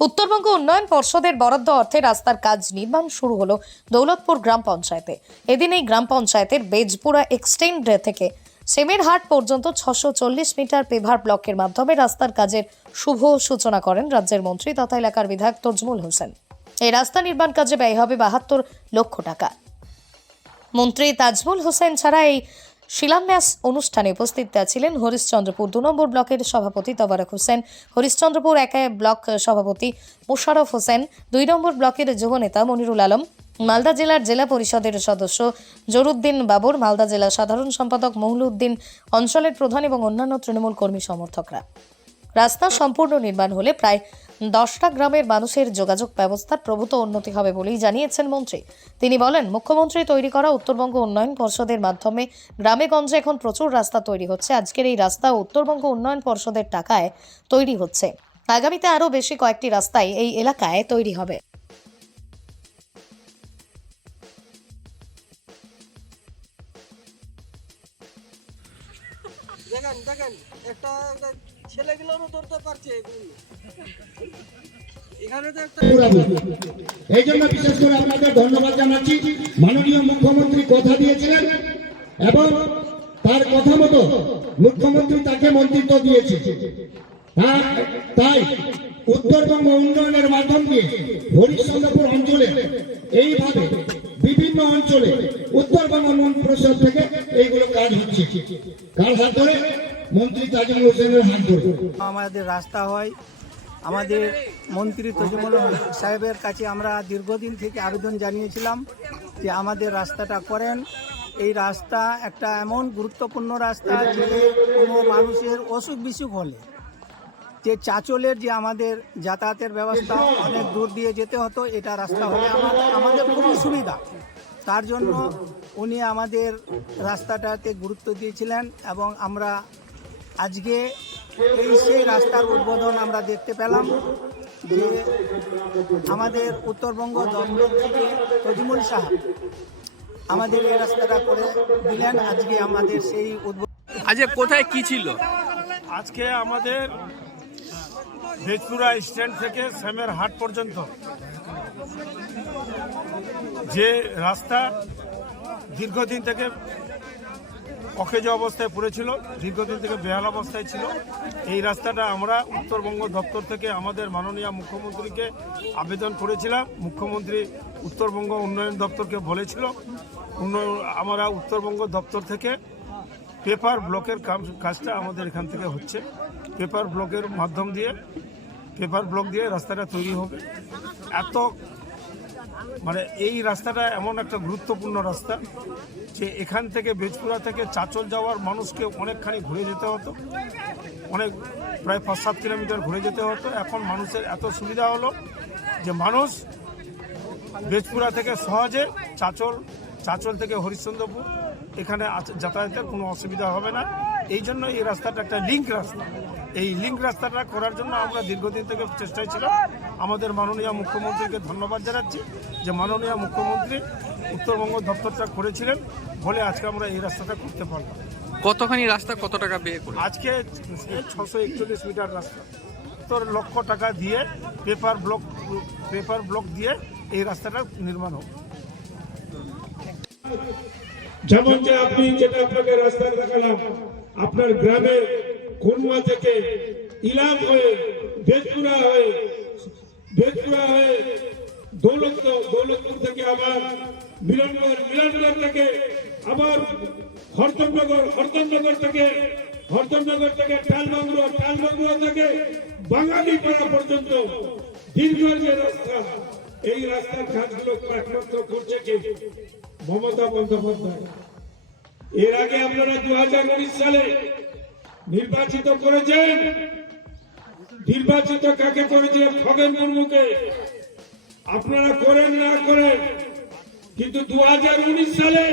উত্তরবঙ্গ উন্নয়ন পর্ষদের বরাদ্দ অর্থে রাস্তার কাজ নির্মাণ শুরু হলো দৌলতপুর গ্রাম পঞ্চায়েতে। এদিন এই গ্রাম পঞ্চায়েতের বেজপুরা এক্সটেন্ড থেকে সেমেরহাট পর্যন্ত ছশো চল্লিশ মিটার পেভার ব্লকের মাধ্যমে রাস্তার কাজের শুভ সূচনা করেন রাজ্যের মন্ত্রী তথা এলাকার বিধায়ক তজমুল হোসেন। এই রাস্তা নির্মাণ কাজে ব্যয় হবে বাহাত্তর লক্ষ টাকা। মন্ত্রী তাজমুল হোসেন ছাড়া এই শিলান্যাস অনুষ্ঠানে উপস্থিত ছিলেন হরিশ্চন্দ্রপুর দু নম্বর ব্লকের সভাপতি তবারক হোসেন, হরিশ্চন্দ্রপুর এক ব্লক সভাপতি মোশারফ হোসেন, দুই নম্বর ব্লকের যুবনেতা মনিরুল আলম, মালদা জেলার জেলা পরিষদের সদস্য জরুদ্দিন বাবর, মালদা জেলা সাধারণ সম্পাদক মহলুদ্দিন অঞ্চলের প্রধান এবং অন্যান্য তৃণমূল কর্মী সমর্থকরা। রাস্তা সম্পূর্ণ নির্মাণ হলে প্রায় দশটা গ্রামের মানুষের যোগাযোগ ব্যবস্থার প্রভূত উন্নতি হবে বলেই জানিয়েছেন মন্ত্রী। তিনি বলেন, মুখ্যমন্ত্রী তৈরি করা উত্তরবঙ্গ উন্নয়ন পর্ষদের মাধ্যমে গ্রামে গঞ্জে এখন প্রচুর রাস্তা তৈরি হচ্ছে। আজকের এই রাস্তা উত্তরবঙ্গ উন্নয়ন পর্ষদের টাকায় তৈরি হচ্ছে। আগামীতে আরও বেশি কয়েকটি রাস্তায় এই এলাকায় তৈরি হবে। দেখেন দেখেন, একটা ছেলেগুলোরও ধরতে পারছে এই জন্য বিশেষ করে আপনাদের ধন্যবাদ জানাচ্ছি। মাননীয় মুখ্যমন্ত্রী কথা দিয়েছিলেন এবং তার কথা মতো মুখ্যমন্ত্রী তাকে মন্ত্রিত্ব দিয়েছে। তাই উত্তরবঙ্গ উন্নয়নের মাধ্যম দিয়ে হরিশ্চন্দ্রপুর অঞ্চলে এইভাবে বিভিন্ন অঞ্চলে উত্তরবঙ্গ উন্নয়ন পরিষদ থেকে এইগুলো কাজ হচ্ছে। কার হাত ধরে? মন্ত্রী হোসেনের হাত ধরে আমাদের রাস্তা হয়। আমাদের মন্ত্রী তজিমুল সাহেবের কাছে আমরা দীর্ঘদিন থেকে আবেদন জানিয়েছিলাম যে আমাদের রাস্তাটা করেন। এই রাস্তা একটা এমন গুরুত্বপূর্ণ রাস্তা যে কোনো মানুষের অসুখ বিসুখ হলে যে চাচলের যে আমাদের যাতায়াতের ব্যবস্থা অনেক দূর দিয়ে যেতে হতো, এটা রাস্তা হলে আমাদের খুবই সুবিধা। তার জন্য উনি আমাদের রাস্তাটাতে গুরুত্ব দিয়েছিলেন এবং আমরা আজকে এই সেই রাস্তার উদ্বোধন আমরা দেখতে পেলাম যে আমাদের উত্তরবঙ্গ দপ্তর থেকে তজিমুল সাহেব আমাদের এই রাস্তাটা করে দিলেন। আজকে আমাদের সেই উদ্বোধন আজকে কোথায় কি ছিল? আজকে আমাদের বেজপুরা স্ট্যান্ড থেকে শ্যামের হাট পর্যন্ত যে রাস্তা দীর্ঘদিন থেকে অকেজ অবস্থায় পড়েছিল, দীর্ঘদিন থেকে বেহাল অবস্থায় ছিল। এই রাস্তাটা আমরা উত্তরবঙ্গ দপ্তর থেকে আমাদের মাননীয় মুখ্যমন্ত্রীকে আবেদন করেছিলাম। মুখ্যমন্ত্রী উত্তরবঙ্গ উন্নয়ন দপ্তরকে বলেছিল। উন্নয়ন, আমরা উত্তরবঙ্গ দপ্তর থেকে পেপার ব্লকের কাজটা আমাদের এখান থেকে হচ্ছে। পেপার ব্লকের মাধ্যম দিয়ে, পেপার ব্লক দিয়ে রাস্তাটা তৈরি হবে। এত মানে এই রাস্তাটা এমন একটা গুরুত্বপূর্ণ রাস্তা যে এখান থেকে বেজপুরা থেকে চাচল যাওয়ার মানুষকে অনেকখানি ঘুরে যেতে হতো। অনেক, প্রায় পাঁচ সাত কিলোমিটার ঘুরে যেতে হতো। এখন মানুষের এত সুবিধা হলো যে মানুষ বেজপুরা থেকে সহজে চাচল চাচল থেকে হরিশ্চন্দ্রপুর এখানে যাতায়াতের কোনো অসুবিধা হবে না। এই জন্য এই রাস্তাটা একটা লিঙ্ক রাস্তা। এই লিঙ্ক রাস্তাটা করার জন্য আমরা দীর্ঘদিন থেকে চেষ্টায় ছিলাম। আমাদের মাননীয় মুখ্যমন্ত্রীকে ধন্যবাদ জানাচ্ছি যে মাননীয় মুখ্যমন্ত্রী উত্তরবঙ্গ দপ্তরটা করেছিলেন। বলে আজকে আমরা এই রাস্তাটা করতে পারলাম। কতখানি রাস্তা কত টাকা ব্যয় করে? আজকে ছশো একচল্লিশ মিটার রাস্তা। তোর লক্ষ টাকা দিয়ে পেপার ব্লক পেপার ব্লক দিয়ে এই রাস্তাটা নির্মাণ হবে যেমন যে আপনি যেটা আপনাকে রাস্তায় দেখালাম আপনার গ্রামে খুনমা থেকে ইলাম হয়ে বেজপুরা হয়ে বেজপুরা হয়ে দৌলত, দৌলতপুর থেকে আবার মিলনগর মিলনগর থেকে আবার হরদমনগর হরদমনগর থেকে হরদমনগর থেকে টালবাংলো টালবাংলো থেকে বাঙালি পাড়া পর্যন্ত দীর্ঘ যে রাস্তা, এই রাস্তার কাজগুলো একমাত্র করছে কে? মমতা বন্দ্যোপাধ্যায়। এর আগে আপনারা দু হাজার উনিশ সালে নির্বাচিত করেছেন। নির্বাচিত কাকে করেছিলেন খগেন মুর্মুকে। আপনারা করেন না করেন, কিন্তু দু হাজার উনিশ সালে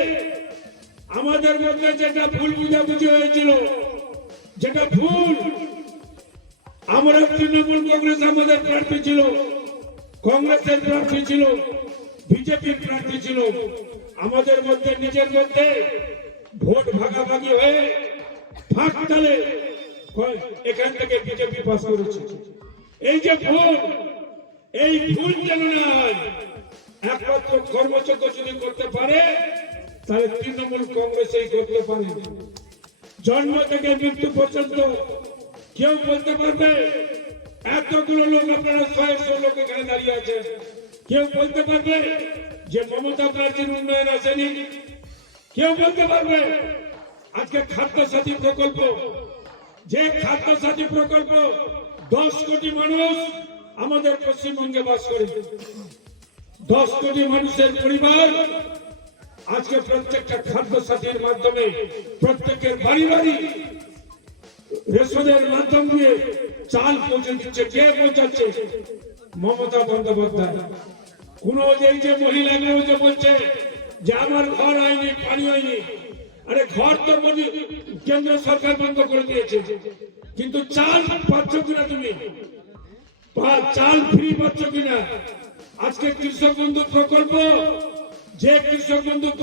আমাদের মধ্যে যেটা ভুল বুঝাবুঝি হয়েছিল, যেটা ভুল, আমরা তৃণমূল কংগ্রেস আমাদের প্রার্থী ছিল, কংগ্রেসের প্রার্থী ছিল, বিজেপির প্রার্থী ছিল। আমাদের মধ্যে, নিজের মধ্যে ভোট ভাগাভাগি হয়ে ফাঁক তালে এখান থেকে বিজেপি পাস করেছে। এই যে ভোট, এই ভুল যেন না হয়, একমাত্র কর্মযোগ্য যদি করতে পারে, তাহলে তৃণমূল কংগ্রেসই করতে পারে। জন্ম থেকে মৃত্যু পর্যন্ত কেউ বলতে পারবে? এতগুলো লোক আপনারা ছয়শো লোক এখানে দাঁড়িয়ে আছে কেউ বলতে পারবে যে মমতা ব্যানার্জির উন্নয়ন আসেনি? কেউ বলতে পারবে? আজকে খাদ্য সাথী প্রকল্প। যে খাদ্য সাথী প্রকল্প দশ কোটি মানুষ আমাদের পশ্চিমবঙ্গে বাস করে। দশ কোটি মানুষের পরিবার আজকে প্রত্যেকটা খাদ্য সাথীর মাধ্যমে, প্রত্যেকের বাড়ি বাড়ি রেশনের মাধ্যম দিয়ে চাল পৌঁছে দিচ্ছে। কে পৌঁছাচ্ছে? মমতা বন্দ্যোপাধ্যায়। কোন যে মহিলাগুলো যে বলছে যে আমার ঘর হয়নি পানি হয়নি, আরে ঘর তো মধ্যে কেন্দ্র সরকার বন্ধ করে দিয়েছে। কিন্তু চাল পাচ্ছ কিনা তুমি? চাল ফ্রি পাচ্ছ কিনা? আজকে কৃষক বন্ধু প্রকল্প, যে কৃষক বন্ধু